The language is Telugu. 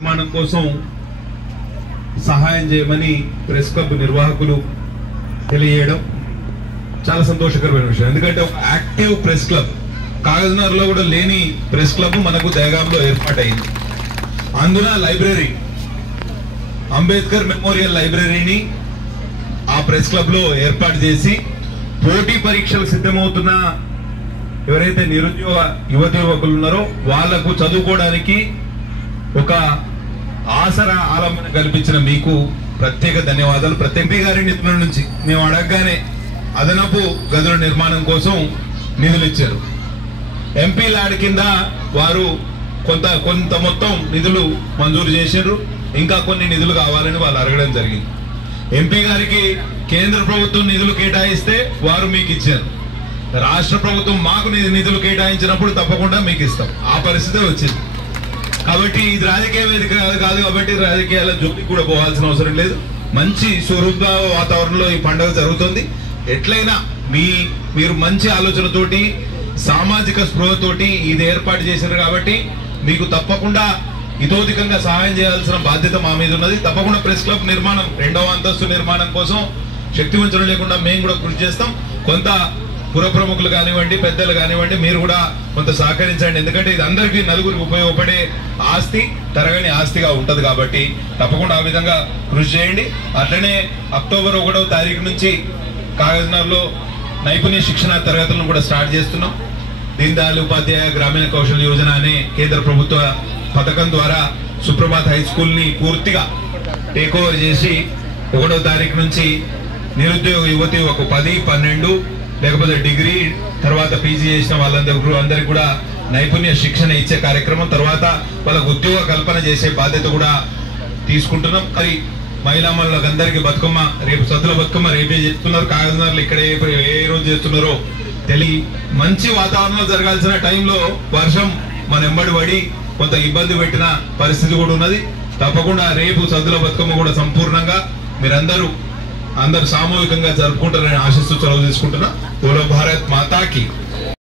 నిర్మాణం కోసం సహాయం చేయమని ప్రెస్ క్లబ్ నిర్వాహకులు తెలియజేయడం చాలా సంతోషకరమైన విషయం. ఎందుకంటే ఒక యాక్టివ్ ప్రెస్ క్లబ్ కాగజ్నగర్ లో కూడా లేని ప్రెస్ క్లబ్ మనకు దహగాంలో ఏర్పాటైంది. అందున లైబ్రరీ అంబేద్కర్ మెమోరియల్ లైబ్రరీని ఆ ప్రెస్ క్లబ్ లో ఏర్పాటు చేసి పోటీ పరీక్షలకు సిద్ధమవుతున్న ఎవరైతే నిరుద్యోగ యువతి యువకులు ఉన్నారో వాళ్లకు చదువుకోవడానికి ఒక ఆసరా ఆలంబన కల్పించిన మీకు ప్రత్యేక ధన్యవాదాలు. ప్రతి ఎంపీ గారి నిధుల నుంచి మేము అడగగానే అదనపు గదుల నిర్మాణం కోసం నిధులు ఇచ్చారు. ఎంపీ ల్యాడ్ కింద వారు కొంత మొత్తం నిధులు మంజూరు చేశారు. ఇంకా కొన్ని నిధులు కావాలని వాళ్ళు అడగడం జరిగింది. ఎంపీ గారికి కేంద్ర ప్రభుత్వం నిధులు కేటాయిస్తే వారు మీకు ఇచ్చారు. రాష్ట్ర ప్రభుత్వం మాకు నిధులు కేటాయించినప్పుడు తప్పకుండా మీకు ఇస్తాం. ఆ పరిస్థితి వచ్చింది. కాబట్టి ఇది రాజకీయ వేదిక కాదు కాబట్టి రాజకీయాల జోలికి కూడా పోవాల్సిన అవసరం లేదు. మంచి స్వరూప వాతావరణంలో ఈ పండుగ జరుగుతుంది. ఎట్లయినా మీరు మంచి ఆలోచనతోటి సామాజిక స్పృహతోటి ఇది ఏర్పాటు చేశారు కాబట్టి మీకు తప్పకుండా ఇతోధికంగా సహాయం చేయాల్సిన బాధ్యత మా మీద ఉన్నది. తప్పకుండా ప్రెస్ క్లబ్ నిర్మాణం 2వ అంతస్తు నిర్మాణం కోసం శక్తివంచన లేకుండా మేము కూడా కృషి చేస్తాం. కొంత పుర ప్రముఖులు కానివ్వండి, పెద్దలు కానివ్వండి, మీరు కూడా కొంత సహకరించండి. ఎందుకంటే ఇది అందరికీ నలుగురికి ఉపయోగపడే ఆస్తి, తరగని ఆస్తిగా ఉంటది కాబట్టి తప్పకుండా ఆ విధంగా కృషి చేయండి. అట్లనే అక్టోబర్ 1వ తారీఖు నుంచి కాగజ్నగర్ లో నైపుణ్య శిక్షణ తరగతులను కూడా స్టార్ట్ చేస్తున్నాం. దీన్ దయాళ్ ఉపాధ్యాయ గ్రామీణ కౌశల్ యోజన అనే కేంద్ర ప్రభుత్వ పథకం ద్వారా సుప్రభాత్ హై స్కూల్ ని పూర్తిగా టేక్ ఓవర్ చేసి 1వ తారీఖు నుంచి నిరుద్యోగ యువతి ఒక 10, 12 లేకపోతే డిగ్రీ తర్వాత పీజీ చేసిన వాళ్ళందరికీ కూడా నైపుణ్య శిక్షణ ఇచ్చే కార్యక్రమం, తర్వాత వాళ్ళకు ఉద్యోగ కల్పన చేసే బాధ్యత కూడా తీసుకుంటున్నాం. మరి మహిళా మనులకు అందరికీ బతుకమ్మ రేపు సద్దుల బతుకమ్మ రేపే చేస్తున్నారు. కాగజ్నగర్లో ఇక్కడ ఏ రోజు చేస్తున్నారో తెలియ మంచి వాతావరణంలో జరగాల్సిన టైంలో వర్షం మన ఎంబడి పడి కొంత ఇబ్బంది పెట్టిన పరిస్థితి కూడా ఉన్నది. తప్పకుండా రేపు సద్దుల బతుకమ్మ కూడా సంపూర్ణంగా మీరందరూ సామూహికంగా జరుపుకుంటారని ఆశిస్తూ సెలవు తీసుకుంటున్నా. బోలో భారత్ మాతాకి.